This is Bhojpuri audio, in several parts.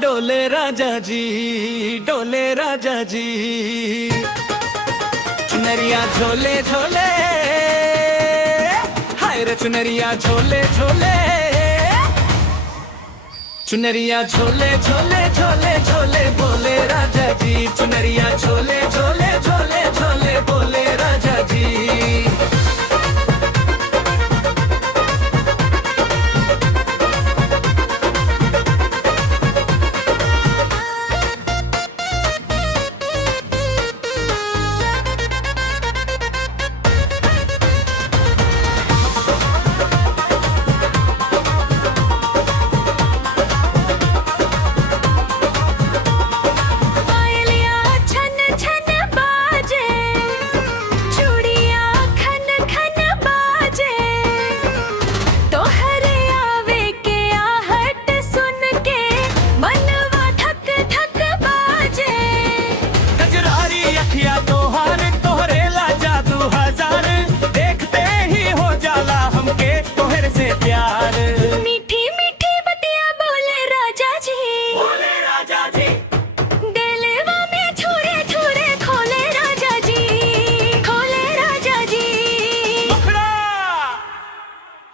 डोले राजा जी, डोले राजा जी। चुनरिया झोले झोले, हाय रे चुनरिया झोले झोले। चुनरिया झोले झोले झोले झोले बोले राजा जी। चुनरिया झोले झोले झोले झोले बोले राजा जी।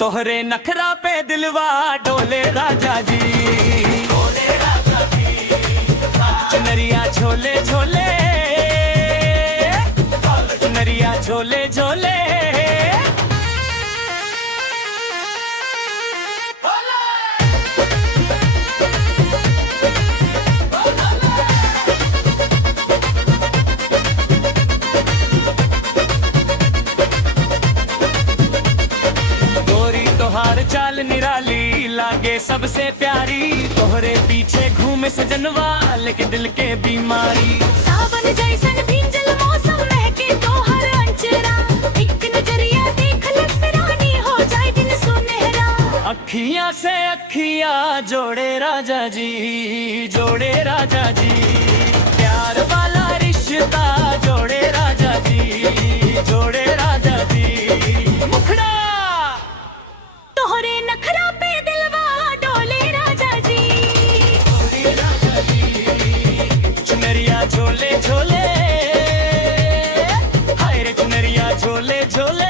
तोहरे नखरा पे दिलवा डोले राजा जी, डोले राजा जी। चुनरिया झोले झोले, चुनरिया झोले झोले। तोहार चाल निराली लागे सबसे प्यारी। तोहरे पीछे घूमे सजनवा लेके दिल के बीमारी। सावन जैसन भींजल मौसम महके तोहर अंचरा। एक नजरिया देख ले फिरानी हो जाए दिन सुनहरा। अखियां से अखियां जोड़े राजा जी, जोड़े राजा जी। प्यार वाला रिश्ता जोड़े राजा जी, जोड़े राजा जी। मुखड़ा तोहरे नखरा पे दिलवा डोले राजा जी, डोले राजा जी। चुनरिया झोले झोले, हाय रे चुनरिया झोले झोले।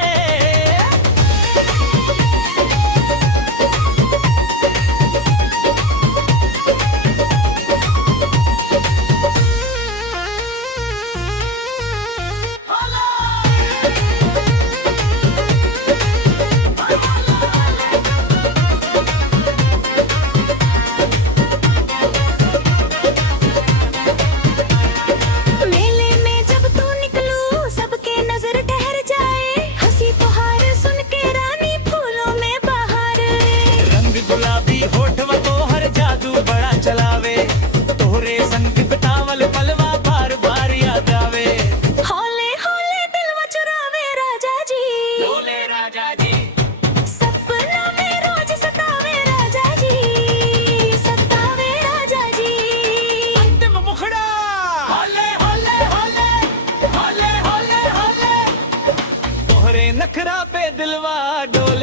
गुलाबी होठवा तोहर जादू बड़ा चलावे। तोहरे संग बितावल पलवा बार बार याद आवे। हौले हौले दिलवा चुरावे राजा जी, डोले राजा जी। सपना में रोज सतावे राजा जी, सतावे राजा जी। अंतिम मुखड़ा हौले हौले हौले, हौले हौले हौले। तोहरे नखरा पे दिलवा डोले।